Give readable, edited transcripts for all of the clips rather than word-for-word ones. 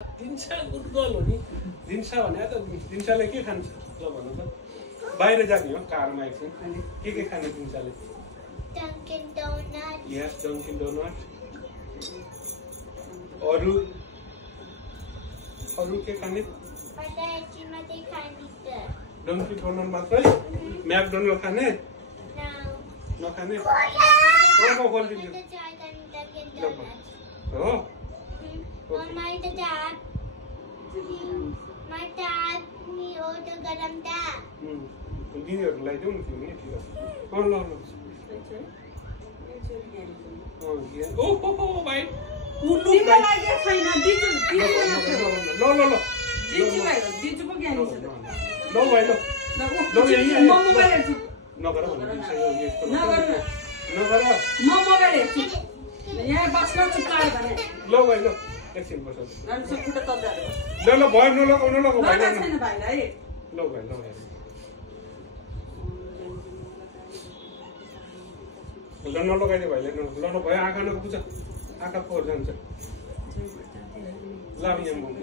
दिनसा good girl हो नि दिनसा भने त दिनसाले के खान्छ ल भन्नु त बाहिर जाने हो कारमा एकछिन के खाने दिनसाले डंकिन डोनट यस डंकिन डोनट अरु के खाने पटाची मात्रै खाने त डंकिन डोनट मात्रै मैकडोनल्ड खाने नखाने म खोलिदिन्छु हो My dad me order garam da. दिनेहरुलाई देऊ न तिमी नि ठिक छ ल ल ओ भाइ उल्लु तिमीलाई लागेको छैन दिजु ल ल ल दिजु पो ज्ञानी छ ल भाइ ल म मोबाइल हेर्छु नगर भन्नु दिन्छ यो यस्तो नगर म मोबाइल हेर्छु यहाँ बस्न चुप्लाएर भने ल भाइ ल एकछिन बस अनि खुट्टा तल्दा ल भयो नलगाउ भाइ छैन भाइलाई ल भाइ ल नलगाइदे भाइले ल भयो आँखा नपुग्छ आँखा पोहोर जान्छ ल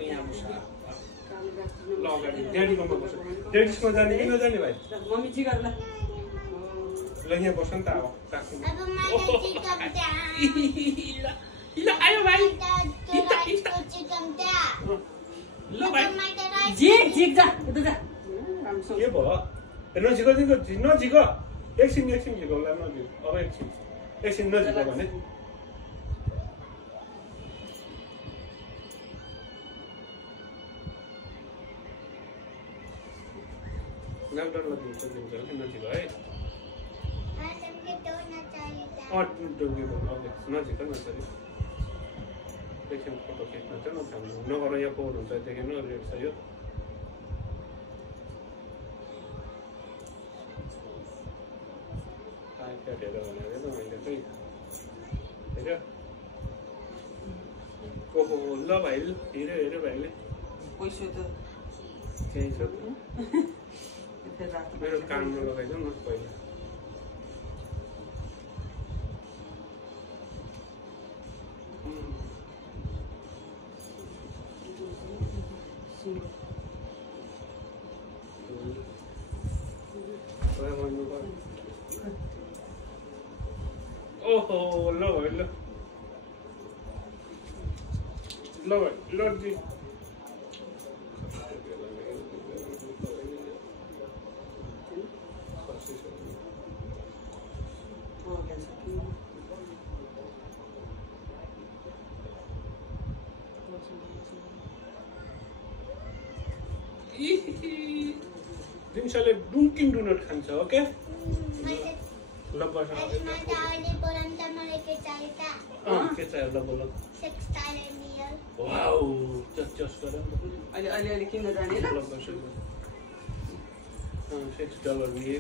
यहाँ बस ल अगाडि ड्याडीकोमा बस ड्याडीसमा जाने कि नजाने भाइ मम्मी जिगरला ल यहाँ बस नि त अब अब मैले चिकन ल आयो भाइ ल भाइ जिग जा उता जा के भयो नझिक एकछिन झिकाउला नझिक अब एकछिन नझिक भने लकडाउनमा दिन्छ नझिक है नझिक नसरी एकछिन फोटो खिच्न चाहिँ नथाल्नु नगर यहाँ पोहोर हुन्छ देखेन रेड छ यो हेरेर भनेर मैले चाहिँ हेऱ्यो ओहो ल भाइ हेऱ्यो भाइले पैसा त केही छ मेरो कानमा लगाइदिउँ न पहिला ओहो ल भाइ ल भाइ ल जी दिनसाले डुङ्किन डोनट खान्छ ओके ल बस के चाहियो ल बोल वाउ जस गर अलि किन्न जाने ल बस $6 लिए